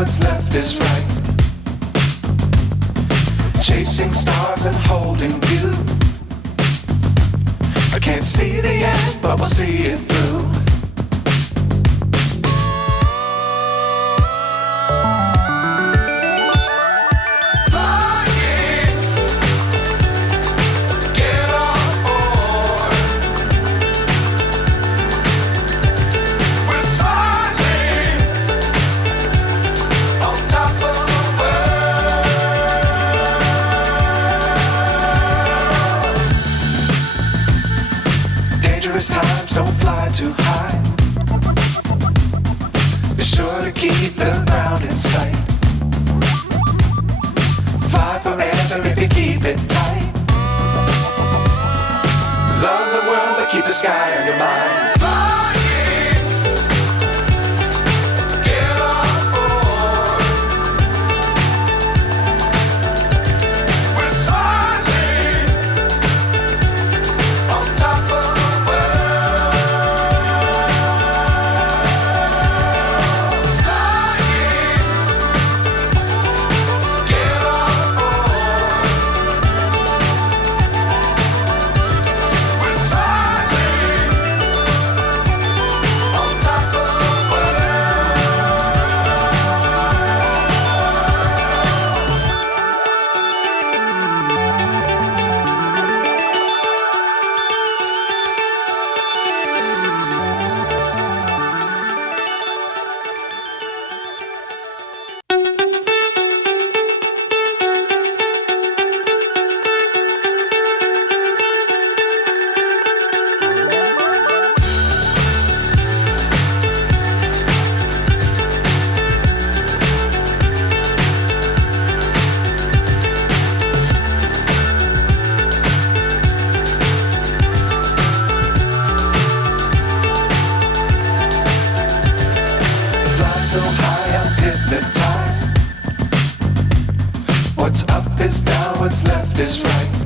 what's left is right. Chasing stars and holding you. I can't see the end, but we'll see it through. Times don't fly too high. Be sure to keep the ground in sight. Fly forever if you keep it tight. Love the world but keep the sky on your mind. So high I'm hypnotized. What's up is down, what's left is right.